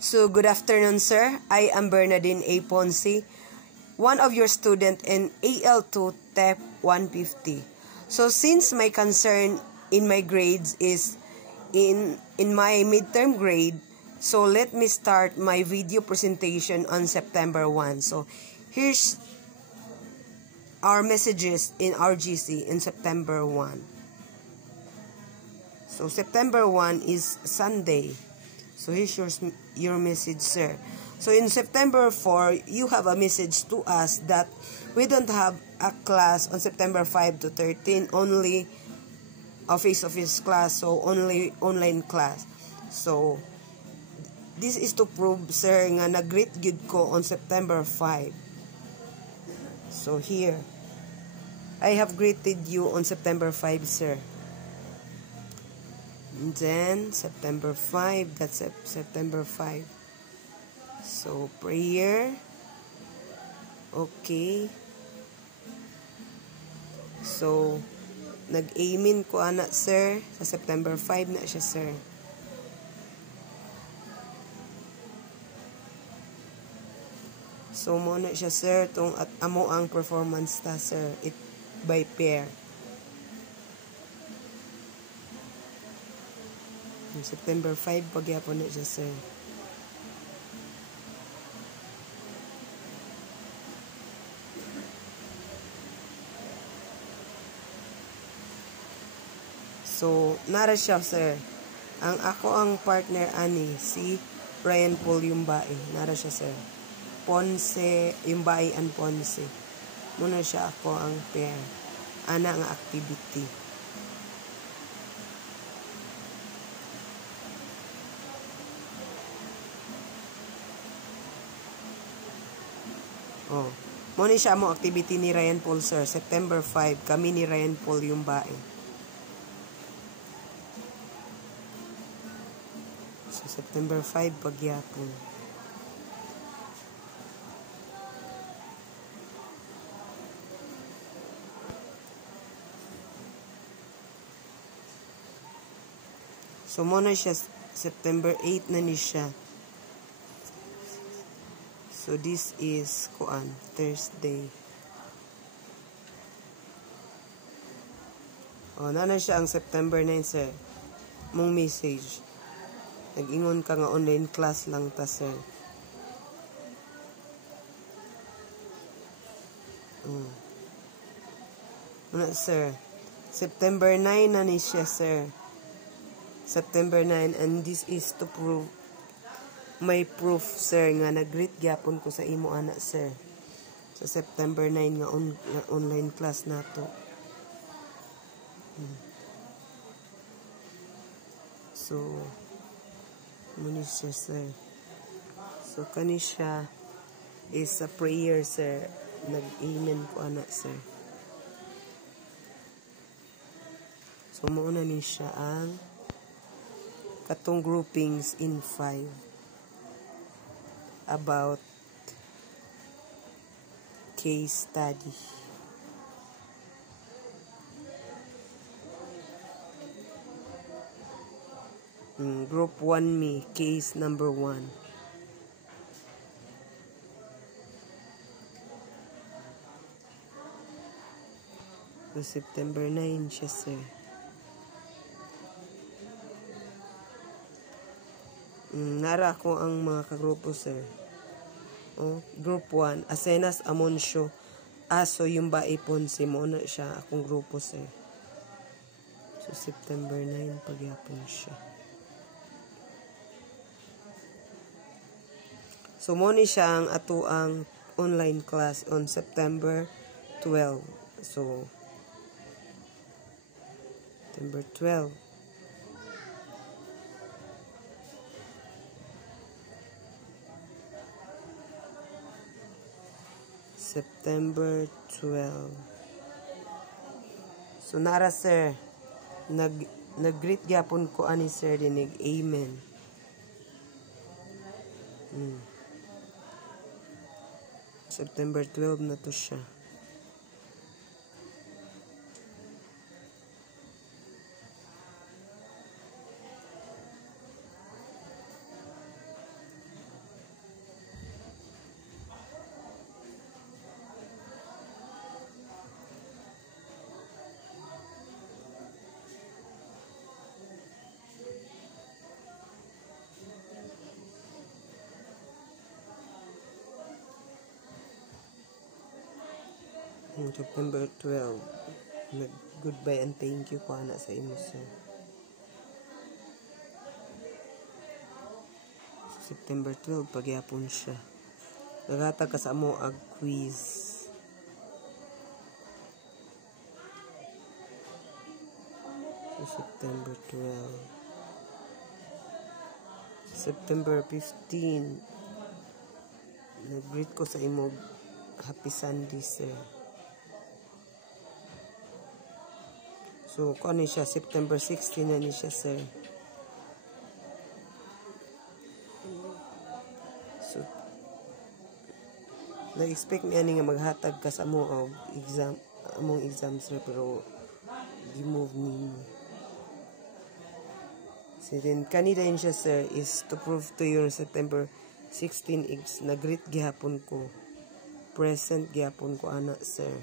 So, good afternoon, sir. I am Bernardine A. Ponce, one of your student in AL2 TEP 150. So, since my concern in my grades is in my midterm grade, so let me start my video presentation on September 1. So, here's our messages in RGC in September 1. So, September 1 is Sunday. So, here's your message, sir. So, in September 4, you have a message to us that we don't have a class on September 5 to 13, only a face-to-face class, so only online class. So, this is to prove, sir, nga nag-greet good ko on September 5. So, here, I have greeted you on September 5, sir. And then, September 5, that's September 5. So, prayer. Okay. So, nag-amen ko anak, sir. Sa September 5 na siya, sir. So, muna siya, sir. Itong at amo ang performance ta, sir. It by pair. September 5, pagyapon na siya, sir. So, nara siya, sir. Ang partner, ani, si Ryan Paul Yumbae. Nara siya, sir. Ponce, Yumbae and Ponce. Muna siya ako ang pair. Ana ang activity. Oh. Muna siya mo activity ni Ryan Paul, sir. September 5, kami ni Ryan Paul Yumbae. So, September 5, pagyapon. So, muna siya, September 8 na ni siya. So, this is, Thursday. O, na siya ang September 9, sir. Mong message. Nag-ingon ka nga online class lang ta, sir. Muna, sir. September 9 na ni siya, sir. September 9, and this is to prove may proof, sir, nga nag-greet gyapon ko sa imo anak, sir. Sa September 9 nga online class nato. So, muna siya, sir. So, kani siya is a prayer, sir. Nag-amen ko anak, sir. So, muna ni siya ang katong groupings in 5 about case study. Group 1 me, case number 1. So, September 9 siya, sir. Nara ako ang mga kagrupo, sir. Group 1, Asenas Amoncio, Aso Yumbae Ponce, mo na siya akong grupo, sir. So, September 9, pagyapon siya. So, mo ni siya ang ato ang online class on September 12. So, September 12. September 12. So, nara, sir. Nag-greet gyapon ko ani, sir, dinig. Amen. September 12 na to siya. September 12. Nag-goodbye and thank you ko ana sa imo, sir. September 12, pagyapon siya. Nagatag ka sa amo ag quiz. So, September 12. September 15. Nag-greet ko sa imo Happy Sunday, sir. So, kung ano siya, September 16 na ni siya, sir. So, na-expect niya nga maghatag ka sa among exam, sir, pero gi-move ni. So, then, kanina yun siya, sir, is to prove to you September 16, nag-greet gihapon ko. Present gihapon ko, anak, sir.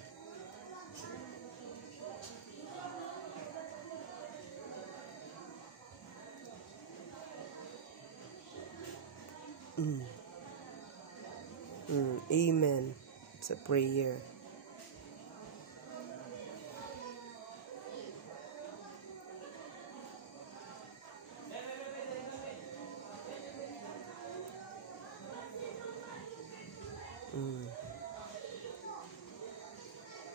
Amen. It's a prayer.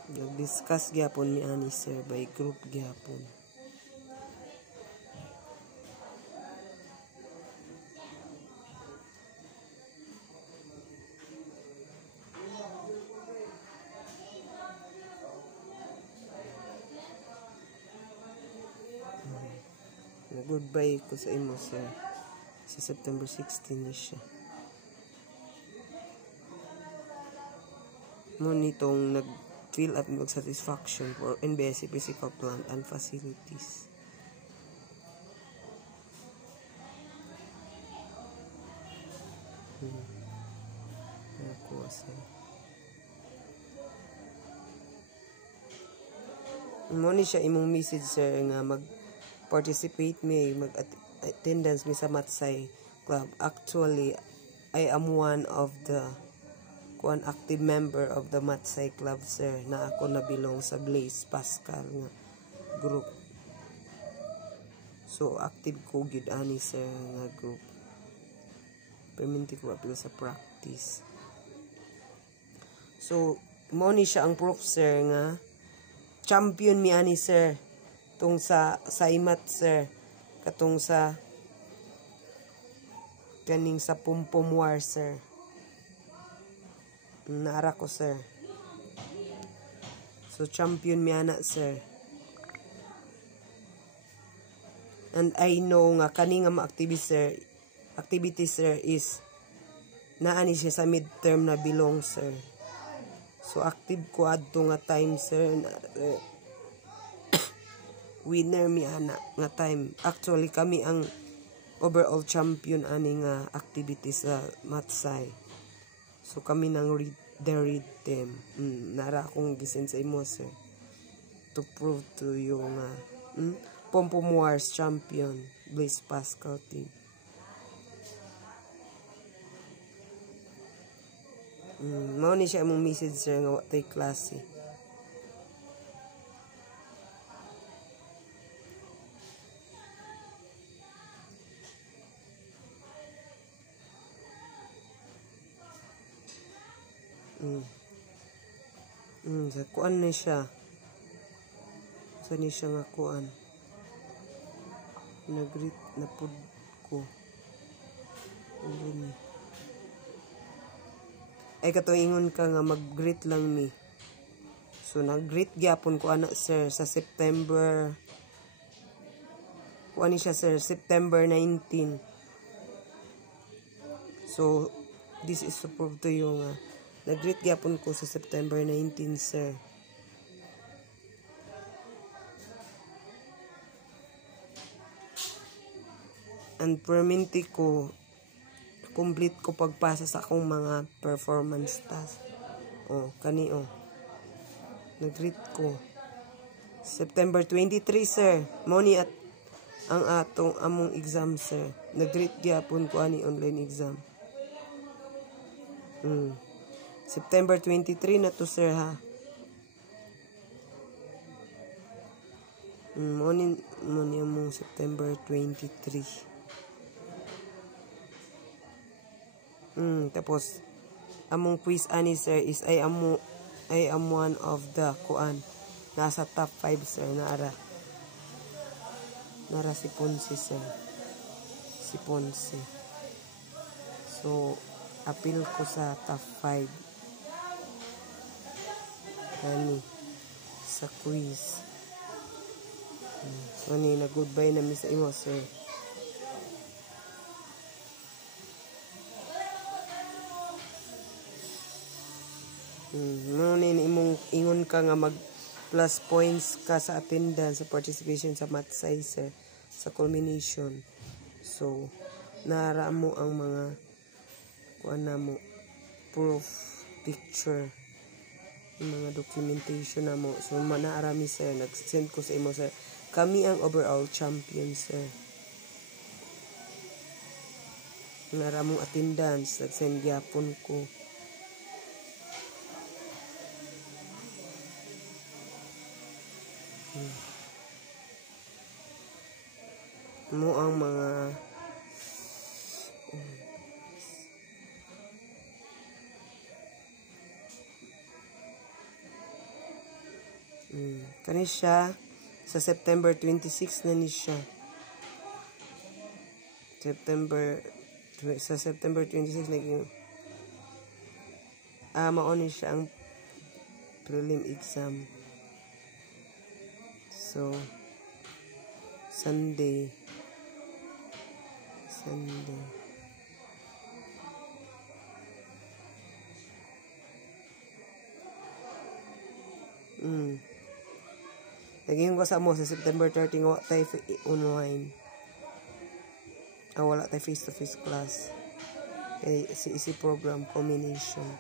Nag-discuss gyapon mi ani, sir, by group gyapon. Goodbye ko sa imo, sir. Sa September 16 na siya. Mo nitong nag-fill up ng satisfaction for NBSC physical plant and facilities. Ako, sir. Mo ni siya imong message, sir, nga mag-participate me, mag-attendance me sa Matsay Club. Actually, I am one of the active member of the Matsay Club, sir, na ako nabilong sa Blaise Pascal nga group. So, active ko gid ani, sir, nga group. Perminti ko apil sa practice. So, mo ni siya ang proof, sir, nga champion mi ani, sir, tung sa imat, sir, katong sa kaning sa Pumpum War, sir. Naara ko, sir. So, champion mi ana, sir. And I know nga kani nga activity, sir, is naani siya sa midterm na bilong, sir. So, active ko adto nga time, sir. Winner mi ana nga time. Actually, kami ang overall champion ani nga activity sa Matsay. So, kami nang read them. Nara akong gisin sa imo, sir. To prove to you nga Pumpum Wars champion, Blaise Pascal team. Mao ni siya among message, sir, nga watay klase. Sa kuan na siya. Sa ni siya nga kuan. Nag-greet na pod ko. Ay katuingon ka nga mag-greet lang mi. So nag-greet gyapon ko ana, sir, sa September. Kuan ni siya, sir, September 19. So this is to prove to you nga nag-greet gyapon ko sa September 19, sir. And perminti ko, complete ko pagpasa sa akong mga performance task. Kani, nag-greet ko. September 23, sir. Moni at ang among exam, sir. Nag-greet gyapon ko ani online exam. September 23 na to, sir, ha. Morning mo September 23. Tapos among quiz ani sir is I am one of the kuan nasa top 5 sir nara si Ponce sir. Si Ponce. So appeal ko sa top 5. Ani sa quiz. So ni na goodbye na mi sa imo sir. Imong ingon ka nga mag plus points ka sa attendance sa participation sa math sir sa culmination. So nara mo ang mga kuan na mo proof picture yung mga documentation na mo. So naarami sir nag-send ko sa imo sir. Kami ang overall champion sir. Nara mong attendance nag-send gyapon ko. Mo ang mga kani siya sa September 26 na ni siya. Sa September 26 naging mao ni siya ang prelim exam. So Sunday. Naging ko sa mo sa September 13 wala tayo online. Wala tayo face-to-face class. Easy program combination.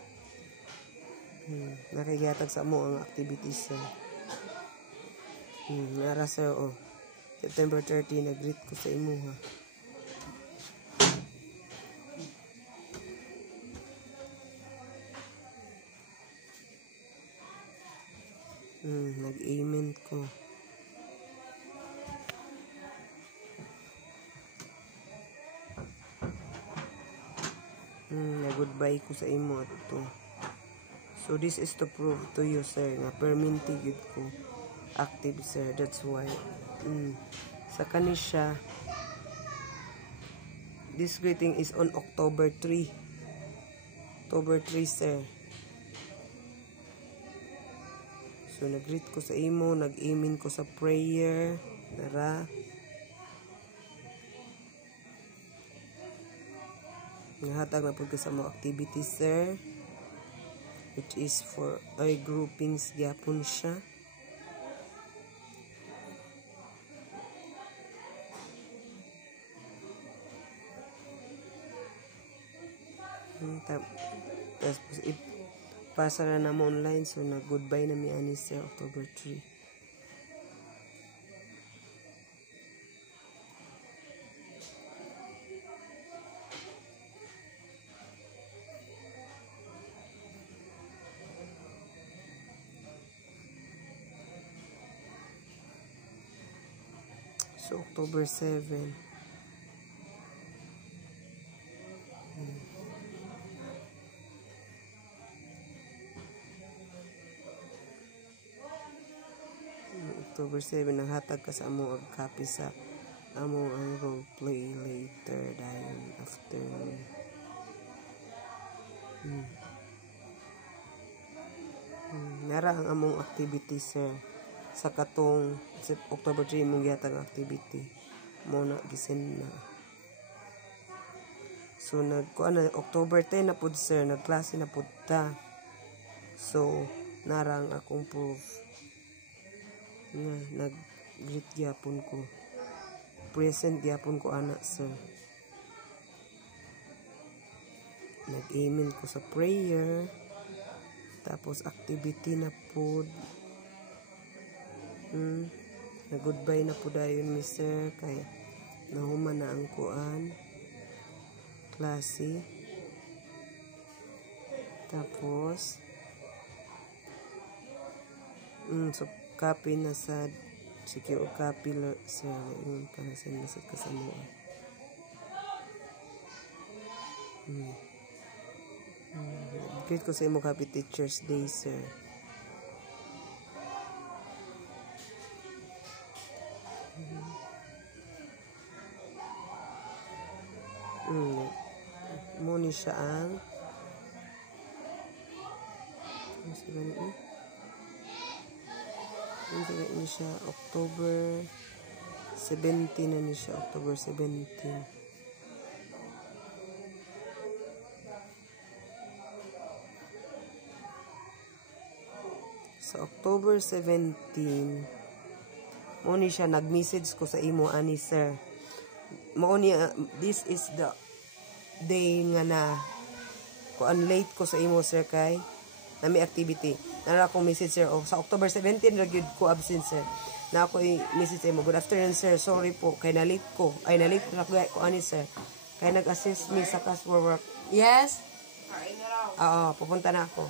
Nakigyatag sa mo ang activities. Nara sir September 30 nag-greet ko sa imo ha. Nag-amen ko. Nag-goodbye ko sa imo ato. So this is to prove to you sir nga perminti gud ko active sir. That's why sa kanisya this greeting is on October 3 sir. So nag-greet ko sa imo, nag-amen ko sa prayer nara. Nahatag na po ka sa mga activities sir, which is for groupings gyapon siya. Tapos pasa na mo online. So nag-goodbye na mi ani sir October 3. So October 7. October 7 nanghatag ka sa amo og copy sa amo ang role play later dayon after. Nara ang among activity sir sa katong October 3 mong gihatag activity mo na gisend na. So nagkuan na October 10 na pud sir, nagklase na pud ta. So nara ang akong proof nga nag-greet gyapon ko, present gyapon ko ana sir. Nag-amen ko sa prayer, tapos activity na pud. Nag-goodbye na pud dayon mi sir kay nahuman na ang kuan klase. Tapos so copy na sa Sige o copy sir. Ingon pa na send message ka sa mo. Greet ko sa imo happy Teacher's Day, sir. Mo ni siya ang hindi ni siya October 17 na ni siya October 17. Sa October 17 mo ni siya nag-message ko sa imo ani sir. Mo ni this is the day nga na kuan late ko sa imo sir kay na may activity. Nara akong message sir sa October 17 ra gyud ko absent sir. Na ako message mo good afternoon sir. Sorry po kay na-late ko. Ay na-late na ko ani sir. Kay nag-assist me sa class for work. Yes. Pupunta na ako.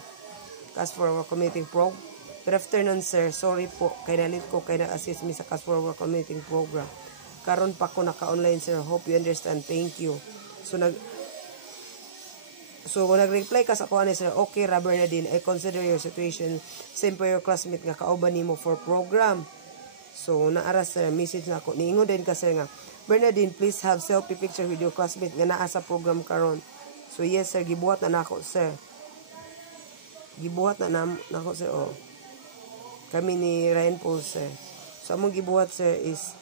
Class for work commuting program. Good afternoon sir. Sorry po kay na-late ko kay nag-assist me sa class for work commuting program. Karon pa ko naka-online sir. Hope you understand. Thank you. So nag-reply ka sa kuha ni sir, okay ra Bernadine, I consider your situation same for your classmate nga kauban nimo for program. So naara sir, message na ako. Niingon din ka sir nga, Bernadine, please have selfie picture with your classmate nga naa sa program karon. So yes sir, gibuhat na nako sir. Gibuhat na nako sir. Kami ni Ryan Paul sir. So among gibuhat sir is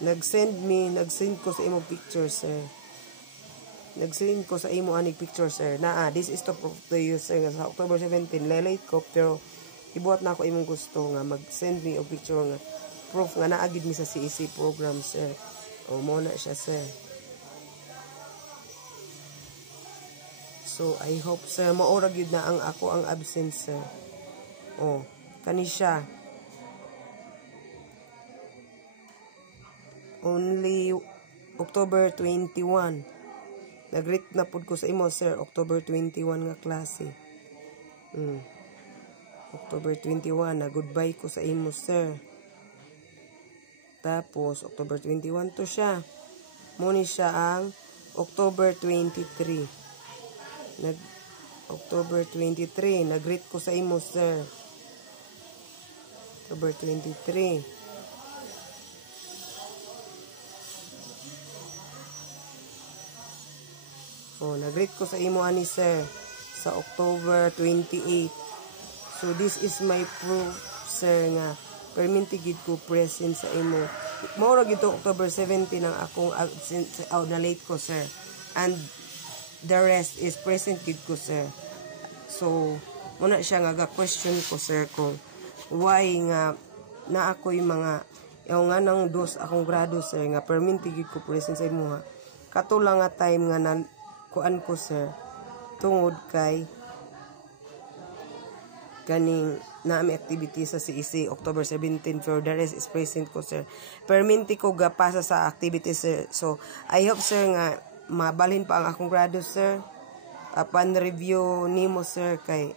nag-send ko sa imo picture sir. Nag-send ko sa imo anig picture sir. This is to prove to you sir nga sa October 17 late ko pero ibuhat na ako imong gusto nga mag-send me og picture nga proof nga naagid mi sa CEC program sir. Mo na siya sir. So I hope sir maura gyud na ang ako ang absent sir. Kani siya. Only October 21. Nag-greet na pod ko sa imo sir October 21 nga klase. October 21 na goodbye ko sa imo sir. Tapos October 21 to siya. Mo ni siya ang October 23. October 23 nag-greet ko sa imo sir. October 23. Nag-greet ko sa imo ani sir sa October 28. So this is my proof sir nga perminti gid ko present sa imo. Mao ra gid October 17 ang akong absent na late ko sir. And the rest is present gid ko sir. So muna siya nga question ko sir kung why nga na ako'y mga nga nang dos akong grado sir nga perminti gid ko present sa imo ha. Katula nga time nga na kuan ko sir tungod kay kaning naami activity sa CEC October 17 for the rest is present ko sir. Perminti ko gapasa sa activity sir. So I hope sir nga mabalhin pa ang akong grado sir. Upon review nimo sir kay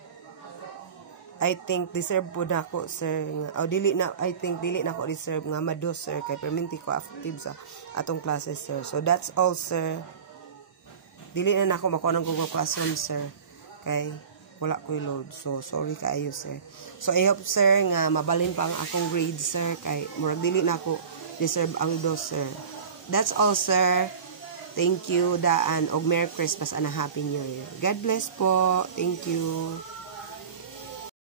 I think deserve po na ako sir nga dili na ako deserve nga mados sir kay perminti ko active sa atong classes sir. So that's all sir. Dili na ako makuha ng Google Classroom, sir. Kay wala ko'y load. So, sorry kaayo, sir. So, I hope, sir, nga mabalin pa ang akong grade, sir. Kay murag dili na ako deserve ang dos, sir. That's all, sir. Thank you, Daan. Og Merry Christmas and a Happy New Year. God bless po. Thank you.